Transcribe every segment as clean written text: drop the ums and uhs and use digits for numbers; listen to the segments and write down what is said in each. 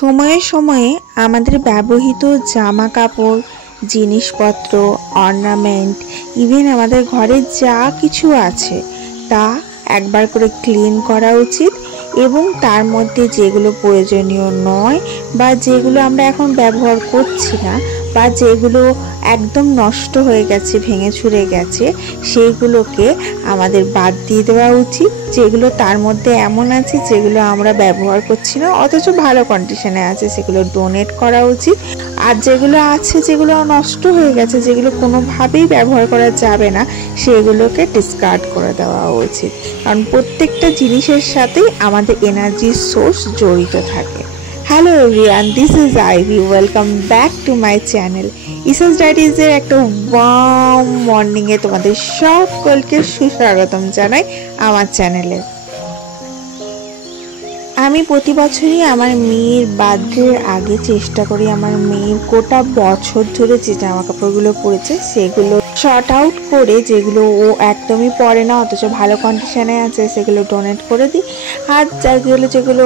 সময়ে সময়ে আমাদের ব্যবহৃত জামা কাপড়, জিনিসপত্র, অর্নামেন্ট, ইভেন আমাদের ঘরে যা কিছু আছে তা একবার করে ক্লিন করা উচিত এবং তার মধ্যে যেগুলো প্রয়োজনীয় নয় বা যেগুলো আমরা এখন ব্যবহার করছি না বা যেগুলো একদম নষ্ট হয়ে গেছে, ভেঙে চুরে গেছে, সেইগুলোকে আমাদের বাদ দিয়ে দেওয়া উচিত। যেগুলো তার মধ্যে এমন আছে যেগুলো আমরা ব্যবহার করছি না অথচ ভালো কন্ডিশনে আছে, সেগুলো ডোনেট করা উচিত। আর যেগুলো আছে যেগুলো নষ্ট হয়ে গেছে, যেগুলো কোনোভাবেই ব্যবহার করা যাবে না, সেগুলোকে ডিসকার্ড করে দেওয়া উচিত। কারণ প্রত্যেকটা জিনিসের সাথেই আমাদের এনার্জির সোর্স জড়িত থাকে। Hello everyone, this is Ivy. Welcome back to my channel ইসাস ডায়েরিজের একটা ওয়ার্ম মর্নিংয়ে তোমাদের সকলকে সুস্বাগতম জানাই আমার চ্যানেলে। আমি প্রতি বছরই আমার মেয়ের বার্থডের আগে চেষ্টা করি আমার মেয়ের গোটা বছর ধরে যে জামা কাপড়গুলো পরেছে সেগুলো শর্ট আউট করে, যেগুলো ও একদমই পরে না অথচ ভালো কন্ডিশনে আছে সেগুলো ডোনেট করে দিই। আর যেগুলো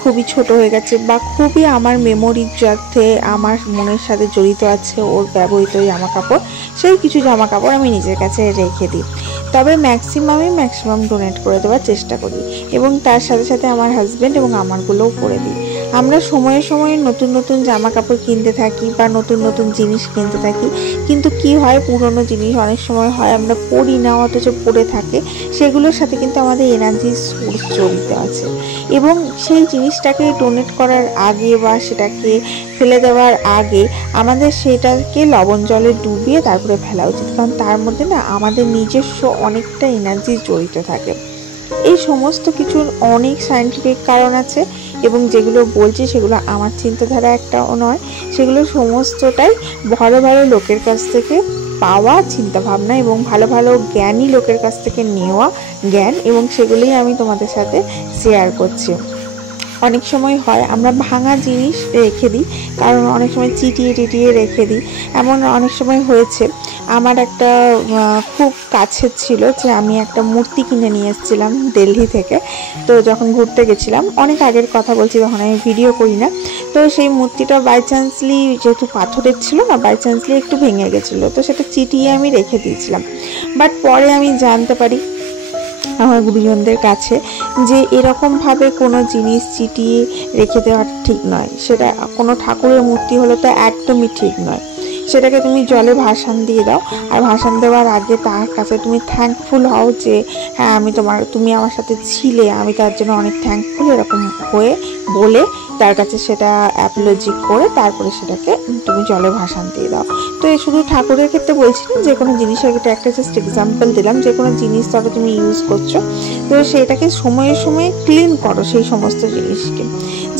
খুবই ছোট হয়ে গেছে বা খুবই আমার মেমোরির সাথে, আমার মনের সাথে জড়িত আছে ওর ব্যবহৃত জামা কাপড়, সেই কিছু জামা কাপড় আমি নিজের কাছে রেখে দিই। তবে ম্যাক্সিমাম ডোনেট করে দেওয়ার চেষ্টা করি এবং তার সাথে সাথে আমার হাজব্যান্ড এবং আমারগুলোও করে দিই। আমরা সময়ে সময়ে নতুন নতুন জামা কাপড় কিনতে থাকি বা নতুন নতুন জিনিস কিনতে থাকি, কিন্তু কি হয়, পুরনো জিনিস অনেক সময় হয় আমরা পরি না অথচ পরে থাকে, সেগুলোর সাথে কিন্তু আমাদের এনার্জির সোর্স জড়িত আছে এবং সেই জিনিসটাকে ডোনেট করার আগে বা সেটাকে ফেলে দেওয়ার আগে আমাদের সেটাকে লবণ জলে ডুবিয়ে তারপরে ফেলা উচিত। কারণ তার মধ্যে না আমাদের নিজস্ব অনেকটা এনার্জি জড়িত থাকে। এই সমস্ত কিছুর অনেক সায়েন্টিফিক কারণ আছে এবং যেগুলো বলছি সেগুলো আমার চিন্তাধারা একটাও নয়, সেগুলো সমস্তটাই ভালো ভালো লোকের কাছ থেকে পাওয়া চিন্তাভাবনা এবং ভালো ভালো জ্ঞানী লোকের কাছ থেকে নেওয়া জ্ঞান, এবং সেগুলোই আমি তোমাদের সাথে শেয়ার করছি। অনেক সময় হয় আমরা ভাঙা জিনিস রেখে দিই, কারণ অনেক সময় চিটিয়ে রেখে দিই। এমন অনেক সময় হয়েছে, আমার একটা খুব কাছের ছিল যে আমি একটা মূর্তি কিনে নিয়ে এসেছিলাম দিল্লি থেকে। তো যখন ঘুরতে গেছিলাম, অনেক আগের কথা বলছি, তখন আমি ভিডিও করি না, তো সেই মূর্তিটা বাই চান্সলি, যেহেতু পাথরের ছিল না, বাই চান্সলি একটু ভেঙে গেছিলো, তো সেটা চিটিয়ে আমি রেখে দিয়েছিলাম। বাট পরে আমি জানতে পারি আমার গুরুজনদের কাছে যে এরকমভাবে কোনো জিনিস চিটিয়ে রেখে দেওয়া ঠিক নয়। সেটা কোনো ঠাকুরের মূর্তি হলে তো একদমই ঠিক নয়। সেটাকে তুমি জলে ভাসান দিয়ে দাও, আর ভাসান দেওয়ার আগে তার কাছে তুমি থ্যাঙ্কফুল হও যে হ্যাঁ তুমি আমার সাথে ছিলে, আমি তার জন্য অনেক থ্যাঙ্কফুল, এরকম হয়ে বলে তার কাছে সেটা অ্যাপোলজি করে তারপরে সেটাকে তুমি জলে ভাসান দিয়ে দাও। তো এই শুধু ঠাকুরের ক্ষেত্রে বলছি না, যে কোনো জিনিসের ক্ষেত্রে একটা জাস্ট এক্সাম্পল দিলাম। যে কোনো জিনিস ধরো তুমি ইউজ করছো, তো সেটাকে সময়ে সময়ে ক্লিন করো সেই সমস্ত জিনিসকে।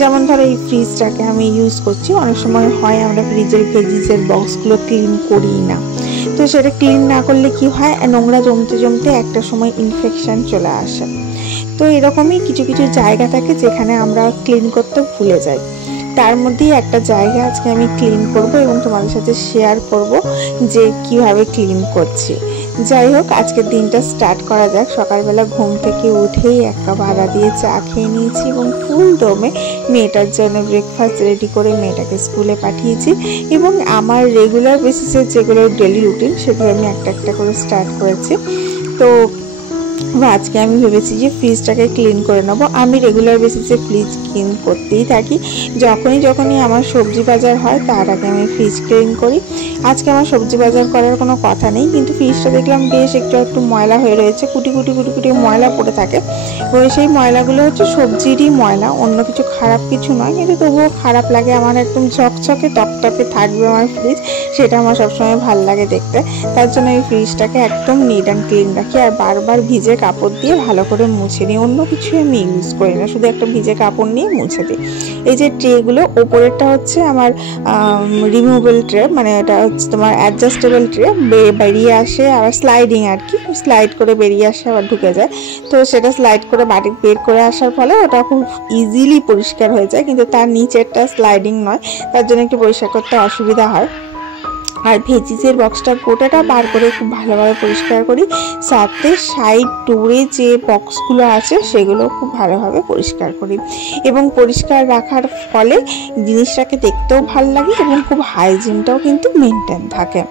যেমন ধরো এই ফ্রিজটাকে আমি ইউজ করছি, অনেক সময় হয় আমরা ফ্রিজের ভেজিসের বক্সগুলো ক্লিন করি না, তো সেটা ক্লিন না করলে কি হয়, নোংরা জমতে একটা সময় ইনফেকশন চলে আসে। তো এরকমই কিছু কিছু জায়গা থাকে যেখানে আমরা ক্লিন করতে ভুলে যাই। তার মধ্যেই একটা জায়গা আজকে আমি ক্লিন করব এবং তোমাদের সাথে শেয়ার করব যে কিভাবে ক্লিন করছি। যাই হোক, আজকের দিনটা স্টার্ট করা যাক। সকালবেলা ঘুম থেকে উঠেই এক কাপ আদা দিয়ে চা খেয়ে নিয়েছি এবং ফুল দমে মেয়েটার জন্য ব্রেকফাস্ট রেডি করে মেয়েটাকে স্কুলে পাঠিয়েছি এবং আমার রেগুলার বেসিসে যেগুলো ডেলি রুটিন সেগুলো আমি একটা একটা করে স্টার্ট করেছি। তো আজকে আমি ভেবেছি যে ফ্রিজটাকে ক্লিন করে নেবো। আমি রেগুলার বেসিসে ফ্রিজ ক্লিন করতেই থাকি, যখনই আমার সবজি বাজার হয় তার আগে আমি ফ্রিজ ক্লিন করি। আজকে আমার সবজি বাজার করার কোনো কথা নেই, কিন্তু ফ্রিজটা দেখলাম বেশ একটু ময়লা হয়ে রয়েছে, কুটি ময়লা পড়ে থাকে। সেই ময়লাগুলো হচ্ছে সবজিরই ময়লা, অন্য কিছু খারাপ কিছু নয়, কিন্তু তবুও খারাপ লাগে। আমার একদম ঝকঝকে টকটকে থাকবে আমার ফ্রিজ, সেটা আমার সবসময় ভালো লাগে দেখতে। তার জন্য এই ফ্রিজটাকে একদম নিট অ্যান্ড ক্লিন রাখি আর বারবার ভিজে কাপড় দিয়ে ভালো করে মুছে নিই। অন্য কিছু আমি ইউজ করি না, শুধু একটা ভিজে কাপড় নিয়ে মুছে দিই। এই যে ট্রেগুলো, ওপরেরটা হচ্ছে আমার রিমুভেবল ট্রে, মানে এটা হচ্ছে তোমার অ্যাডজাস্টেবল ট্রে, বেরিয়ে আসে আবার স্লাইডিং আর কি, স্লাইড করে বেরিয়ে আসে আবার ঢুকে যায়। তো সেটা স্লাইড করে বাড়ি বের করে আসার ফলে ওটা খুব ইজিলি পরিষ্কার হয়ে যায়, কিন্তু তার নিচেরটা স্লাইডিং নয়, তার জন্য একটু পরিষ্কার করতে অসুবিধা হয়। আর ভেজিসের বক্সটা গোটাটা বার করে খুব ভালোভাবে পরিষ্কার করি, সাথে সাইড ডোরে যে বক্সগুলো আছে সেগুলো খুব ভালোভাবে পরিষ্কার করি। এবং পরিষ্কার রাখার ফলে জিনিসটাকে দেখতেও ভালো লাগে এবং খুব হাইজিনটাও কিন্তু মেনটেন থাকে।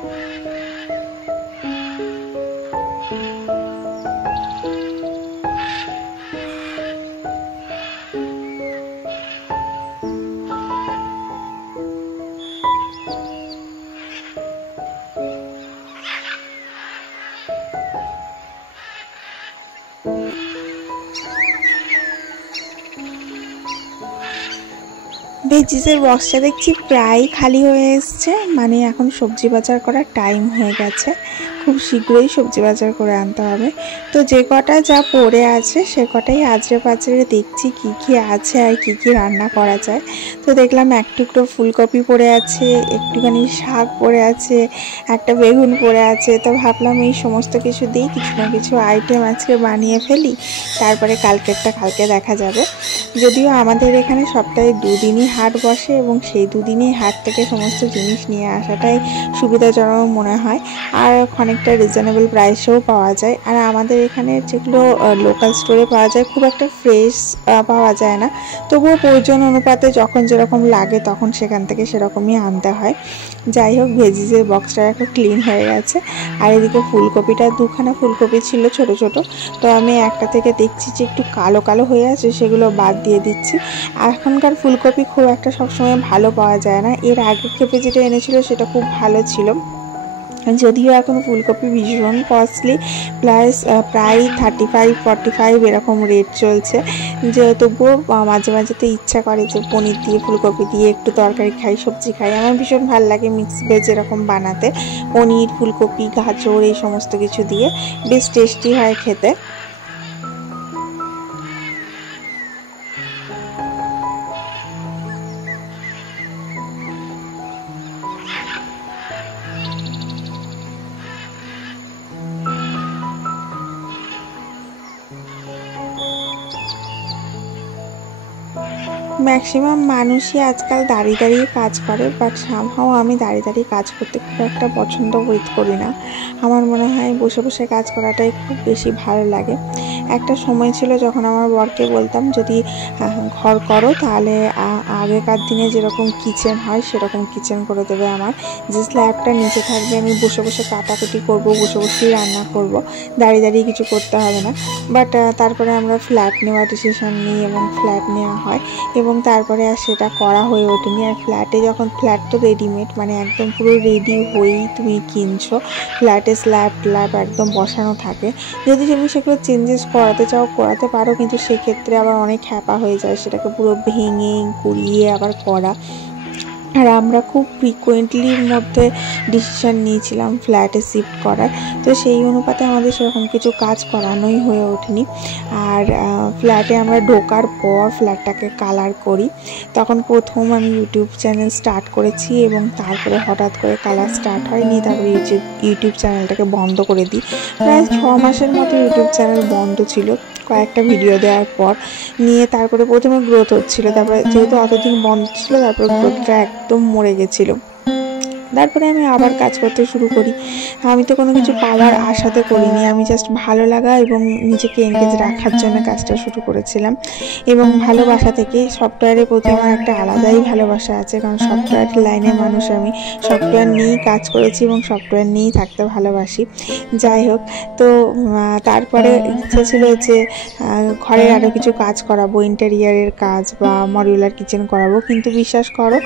ভেজিসের বক্সটা দেখছি প্রায় খালি হয়ে এসছে, মানে এখন সবজি বাজার করার টাইম হয়ে গেছে, খুব শীঘ্রই সবজি বাজার করে আনতে হবে। তো যে কটা যা পড়ে আছে সে কটাই আজরে পাজরে দেখছি কি কি আছে আর কি কি রান্না করা যায়। তো দেখলাম এক টুকরো ফুলকপি পড়ে আছে, একটুখানি শাক পড়ে আছে, একটা বেগুন পড়ে আছে। তো ভাবলাম এই সমস্ত কিছু দিয়ে কিছু না কিছু আইটেম আজকে বানিয়ে ফেলি, তারপরে কালকেরটা কালকে দেখা যাবে। যদিও আমাদের এখানে সপ্তাহে দুদিনই হাট বসে এবং সেই দুদিনই হাট থেকে সমস্ত জিনিস নিয়ে আসাটাই সুবিধাজনক মনে হয়, আর অনেকটা রিজনেবল প্রাইসেও পাওয়া যায়। আর আমাদের এখানে যেগুলো লোকাল স্টোরে পাওয়া যায় খুব একটা ফ্রেশ পাওয়া যায় না, তবুও প্রয়োজন অনুপাতে যখন যেরকম লাগে তখন সেখান থেকে সেরকমই আনতে হয়। যাই হোক, ভেজিসের বক্সটা এখন ক্লিন হয়ে গেছে। আর এদিকে ফুলকপিটা, দুখানা ফুলকপি ছিল ছোট ছোট, তো আমি একটা থেকে দেখছি যে একটু কালো কালো হয়ে আছে, সেগুলো বাদ দিয়ে দিচ্ছি। এখনকার ফুলকপি খুব একটা সবসময় ভালো পাওয়া যায় না, এর আগের ক্ষেপে যেটা এনেছিল সেটা খুব ভালো ছিল। যদিও এখন ফুলকপি ভীষণ কস্টলি, প্লাস প্রায় 35-45 এরকম রেট চলছে। যে তবুও মাঝে মাঝে তো ইচ্ছা করে যে পনির দিয়ে ফুলকপি দিয়ে একটু তরকারি খাই, সবজি খাই। আমার ভীষণ ভালো লাগে মিক্স ভেজ এরকম বানাতে, পনির, ফুলকপি, গাজর এই সমস্ত কিছু দিয়ে বেশ টেস্টি হয় খেতে। ম্যাক্সিমাম মানুষই আজকাল দাঁড়িয়ে দাঁড়িয়ে কাজ করে, বাট সামহাও আমি দাঁড়িয়ে দাঁড়িয়ে কাজ করতে খুব একটা পছন্দ করি না। আমার মনে হয় বসে বসে কাজ করাটাই খুব বেশি ভালো লাগে। একটা সময় ছিল যখন আমার বরকে বলতাম যদি ঘর করো তাহলে আগেকার দিনে যেরকম কিচেন হয় সেরকম কিচেন করে দেবে আমার, যে স্ল্যাবটা নিচে থাকবে, আমি বসে বসে কাটাকুটি করবো, বসে বসেই রান্না করব, দাঁড়িয়ে দাঁড়িয়ে কিছু করতে হবে না। বাট তারপরে আমরা ফ্ল্যাট নেওয়ার ডিসিশন নিই এবং ফ্ল্যাট নেওয়া হয়, এবং তারপরে আর সেটা করা হয়ে ওঠেনি। আর ফ্ল্যাটে যখন, ফ্ল্যাট তো রেডিমেড, মানে একদম পুরো রেডি হয়েই তুমি কিনছো, ফ্ল্যাটে স্ল্যাব ট্ল্যাব একদম বসানো থাকে। যদি তুমি সেগুলো চেঞ্জেস করাতে চাও করাতে পারো, কিন্তু সেক্ষেত্রে আবার অনেক হ্যাপা হয়ে যায় সেটাকে পুরো ভেঙে গুড়িয়ে আবার করা। আর আমরা খুব ফ্রিকোয়েন্টলির মধ্যে ডিসিশন নিয়েছিলাম ফ্ল্যাটে শিফট করার, তো সেই অনুপাতে আমাদের সেরকম কিছু কাজ করানোই হয়ে ওঠেনি। আর ফ্ল্যাটে আমরা ঢোকার পর ফ্ল্যাটটাকে কালার করি, তখন প্রথম আমি ইউটিউব চ্যানেল স্টার্ট করেছি এবং তারপরে হঠাৎ করে কালার স্টার্ট হয়নি, তারপরে ইউটিউব চ্যানেলটাকে বন্ধ করে দিই। প্রায় 6 মাসের মতো ইউটিউব চ্যানেল বন্ধ ছিল, কয়েকটা ভিডিও দেওয়ার পর নিয়ে তারপরে প্রথমে গ্রোথ হচ্ছিলো, তারপরে যেহেতু অতদিন বন্ধ ছিল তারপরে গ্রোথটা একদম মরে গেছিলো। তারপরে আমি আবার কাজ করতে শুরু করি। আমি তো কোনো কিছু পাওয়ার আশাতে করিনি, আমি জাস্ট ভালো লাগা এবং নিজেকে এনগেজ রাখার জন্য কাজটা শুরু করেছিলাম। এবং ভালোবাসা থেকে, সফটওয়্যারের প্রতি আমার একটা আলাদাই ভালোবাসা আছে, কারণ সফটওয়্যার লাইনের মানুষ আমি, সফটওয়্যার নিয়েই কাজ করেছি এবং সফটওয়্যার নিয়েই থাকতে ভালোবাসি। যাই হোক, তো তারপরে ইচ্ছা ছিল যে ঘরের আরও কিছু কাজ করাবো, ইন্টেরিয়ারের কাজ বা মডিউলার কিচেন করাবো, কিন্তু বিশ্বাস করো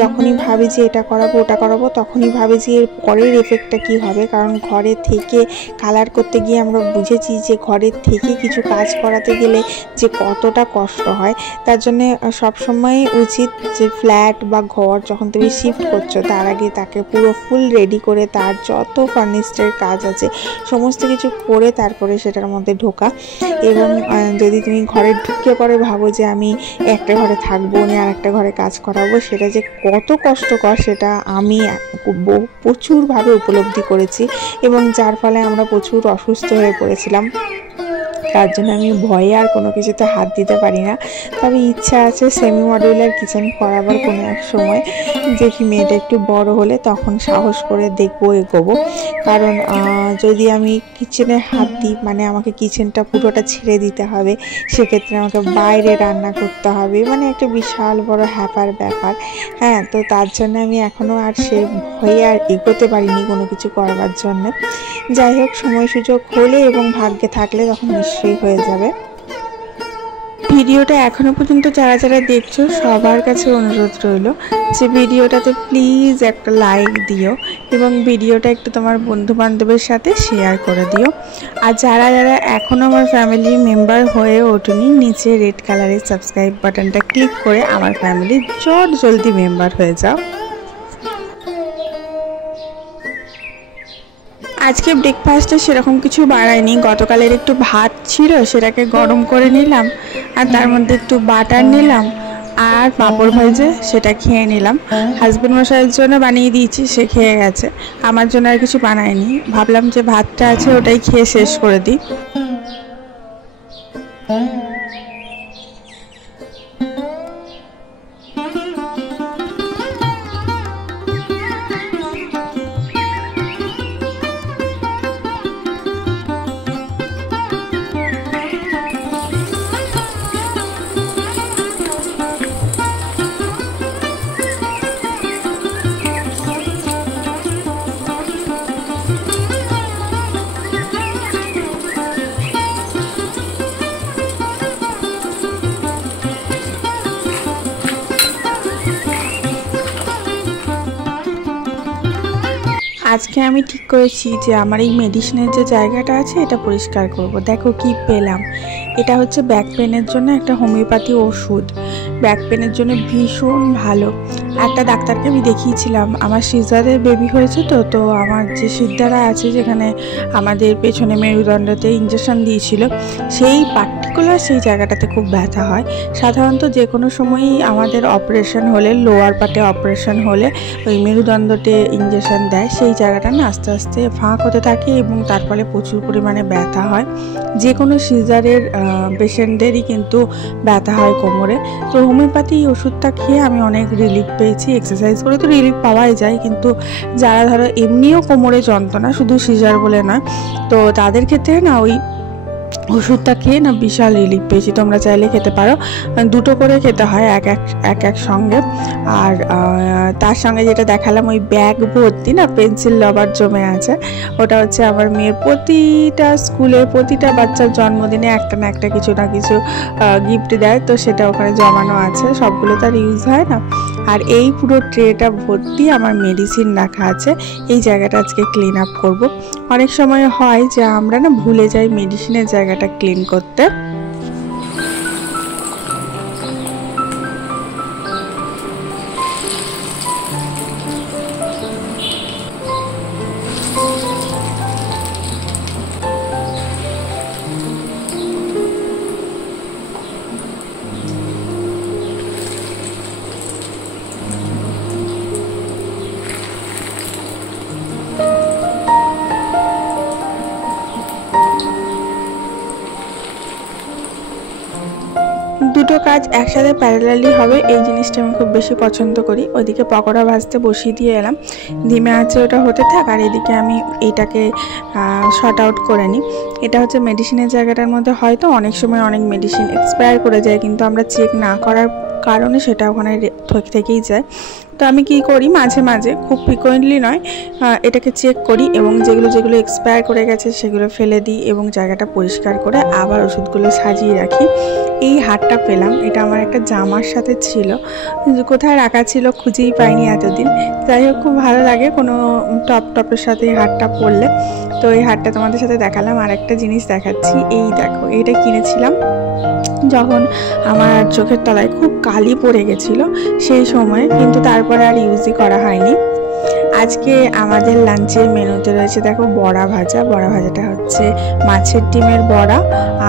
যখনই ভাবি যে এটা করাবো ওটা করাবো, তখনই ভাবি যে এর পরের এফেক্টটা কী হবে। কারণ ঘরে থেকে কালার করতে গিয়ে আমরা বুঝেছি যে ঘরের থেকে কিছু কাজ করাতে গেলে যে কতটা কষ্ট হয়। তার জন্যে সবসময় উচিত যে ফ্ল্যাট বা ঘর যখন তুমি শিফট করছো তার আগে তাকে পুরো ফুল রেডি করে, তার যত ফার্নিচারের কাজ আছে সমস্ত কিছু করে তারপরে সেটার মধ্যে ঢোকা। এবং যদি তুমি ঘরে ঢুকে পরে ভাবো যে আমি একটা ঘরে থাকবো না আর একটা ঘরে কাজ করাবো, সেটা যে কত কষ্টকর সেটা আমি প্রচুরভাবে উপলব্ধি করেছি, এবং যার ফলে আমরা প্রচুর অসুস্থ হয়ে পড়েছিলাম। তার জন্য আমি ভয়ে আর কোনো কিছুতে হাত দিতে পারি না। তবে ইচ্ছা আছে সেমি মডিউলার কিচেন করাবার কোনো এক সময়, দেখি মেয়েটা একটু বড় হলে তখন সাহস করে দেখবো, এগোবো। কারণ যদি আমি কিচেনে হাত দিই মানে আমাকে কিচেনটা পুরোটা ছেড়ে দিতে হবে, সেক্ষেত্রে আমাকে বাইরে রান্না করতে হবে, মানে একটা বিশাল বড় হ্যাপার ব্যাপার। হ্যাঁ, তো তার জন্য আমি এখনও আর সে ভয়ে আর এগোতে পারিনি কোনো কিছু করবার জন্য। যাই হোক, সময় সুযোগ হলে এবং ভাগ্যে থাকলে তখন নিশ্চয়ই হয়ে যাবে। ভিডিওটা এখনো পর্যন্ত যারা যারা দেখছো সবার কাছে অনুরোধ রইল যে ভিডিওটাতে প্লিজ একটা লাইক দিও এবং ভিডিওটা একটু তোমার বন্ধু বান্ধবের সাথে শেয়ার করে দিও। আর যারা যারা এখনো আমার ফ্যামিলি মেম্বার হয়ে ওঠেনি, নিচে রেড কালারের সাবস্ক্রাইব বাটনটা ক্লিক করে আমার ফ্যামিলির জলদি মেম্বার হয়ে যাও। আজকে ব্রেকফাস্টে সেরকম কিছু বানাইনি, গতকালের একটু ভাত ছিল সেটাকে গরম করে নিলাম, আর তার মধ্যে একটু বাটার নিলাম আর পাঁপড় ভাজে সেটা খেয়ে নিলাম। হাজব্যান্ড মশাইয়ের জন্য বানিয়ে দিয়েছি, সে খেয়ে গেছে, আমার জন্য আর কিছু বানাইনি। ভাবলাম যে ভাতটা আছে ওটাই খেয়ে শেষ করে দিই। আজকে আমি ঠিক করেছি যে আমার এই মেডিসিনের যে জায়গাটা আছে এটা পরিষ্কার করব। দেখো কি পেলাম, এটা হচ্ছে ব্যাক পেনের জন্য একটা হোমিওপ্যাথি ওষুধ, ব্যাক পেনের জন্য ভীষণ ভালো। একটা ডাক্তারকে আমি দেখিয়েছিলাম, আমার সিজারের বেবি হয়েছে, তো আমার যে সিদ্ধারা আছে যেখানে আমাদের পেছনে মেরুদণ্ডতে ইঞ্জেকশন দিয়েছিল, সেই পার্টিকুলার সেই জায়গাটাতে খুব ব্যথা হয়। সাধারণত যে কোনো সময়ই আমাদের অপারেশন হলে, লোয়ার পার্টে অপারেশন হলে ওই মেরুদণ্ডতে ইঞ্জেকশন দেয়, সেই জায়গাটা না আস্তে আস্তে ফাঁক হতে থাকে এবং তার ফলে প্রচুর পরিমাণে ব্যথা হয়। যে কোনো সিজারের পেশেন্টদেরই কিন্তু ব্যথা হয় কোমরে। তো হোমিওপ্যাথি ওষুধটা খেয়ে আমি অনেক রিলিফ পেয়েছি। এক্সারসাইজ করে তো রিলিফ পাওয়াই যায়, কিন্তু যারা ধরো এমনিও কোমরে যন্ত্রণা, শুধু সিজার বলে নয়, তো তাদের ক্ষেত্রে না ওই ওষুধটা খেয়ে না বিশাল রিলিফ পেয়েছি। তোমরা চাইলে খেতে পারো, দুটো করে খেতে হয় এক সঙ্গে। আর তার সঙ্গে যেটা দেখালাম ওই ব্যাগ ভর্তি না পেন্সিল রবার জমে আছে, ওটা হচ্ছে আমার মেয়ের প্রতিটা স্কুলে প্রতিটা বাচ্চার জন্মদিনে একটা না একটা কিছু না কিছু গিফট দেয়, তো সেটা ওখানে জমানো আছে, সবগুলো তার ইউজ হয় না। আর এই পুরো ট্রেটা ভর্তি আমার মেডিসিন রাখা আছে। এই জায়গাটা আজকে ক্লিন আপ করব। অনেক সময় হয় যে আমরা না ভুলে যাই মেডিসিনের জায়গাটা ক্লিন করতে। দুটো কাজ একসাথে প্যারালালি হবে, এই জিনিসটা আমি খুব বেশি পছন্দ করি। ওইদিকে পকোড়া ভাজতে বসিয়ে দিয়ে এলাম, ধিমে আছে ওটা হতে থাক, আর এদিকে আমি এইটাকে শর্ট আউট করে নিই। এটা হচ্ছে মেডিসিনের জায়গাটার মধ্যে হয়তো অনেক সময় অনেক মেডিসিন এক্সপায়ার করে যায়, কিন্তু আমরা চেক না করার কারণে সেটা ওখানে থেকেই যায়। তো আমি কি করি, মাঝে মাঝে, খুব ফ্রিকোয়েন্টলি নয়, এটাকে চেক করি এবং যেগুলো এক্সপায়ার করে গেছে সেগুলো ফেলে দিই এবং জায়গাটা পরিষ্কার করে আবার ওষুধগুলো সাজিয়ে রাখি। এই হারটা পেলাম, এটা আমার একটা জামার সাথে ছিল, কোথায় রাখা ছিল খুঁজেই পাইনি এতদিন। যাই হোক, খুব ভালো লাগে কোনো টপের সাথে এই হারটা পরলে। তো এই হারটা তোমাদের সাথে দেখালাম। আর একটা জিনিস দেখাচ্ছি, এই দেখো, এটা কিনেছিলাম যখন আমার চোখের তলায় খুব কালি পড়ে গেছিলো সেই সময়, কিন্তু তারপরে আর ইউজই করা হয়নি। আজকে আমাদের লাঞ্চের মেনুতে রয়েছে দেখো বড়া ভাজা। বড়া ভাজাটা হচ্ছে মাছের ডিমের বড়া,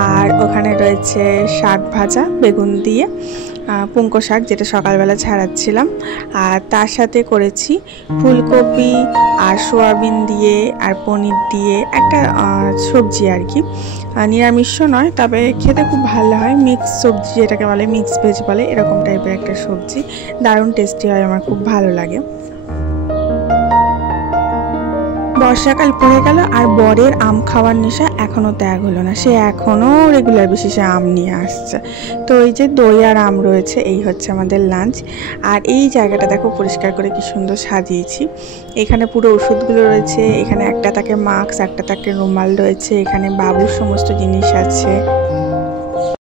আর ওখানে রয়েছে শাক ভাজা বেগুন দিয়ে, পুঙ্কো শাক যেটা সকালবেলা ছাড়াচ্ছিলাম, আর তার সাথে করেছি ফুলকপি আর সোয়াবিন দিয়ে আর পনির দিয়ে একটা সবজি আর কি, নিরামিষ নয়, তবে খেতে খুব ভালো হয়। মিক্স সবজি যেটাকে বলে, মিক্স ভেজ বলে, এরকম টাইপের একটা সবজি, দারুণ টেস্টি হয়, আমার খুব ভালো লাগে। বর্ষাকাল পড়ে গেল আর বরের আম খাওয়ার নেশা এখনও ত্যাগ হলো না, সে এখনও রেগুলার বেসিসে আম নিয়ে আসছে। তো এই যে দই আর আম রয়েছে, এই হচ্ছে আমাদের লাঞ্চ। আর এই জায়গাটা দেখো পরিষ্কার করে কি সুন্দর সাজিয়েছি। এখানে পুরো ওষুধগুলো রয়েছে, এখানে একটা তাকে মাস্ক, একটা তাকে রুমাল রয়েছে, এখানে বাবুর সমস্ত জিনিস আছে।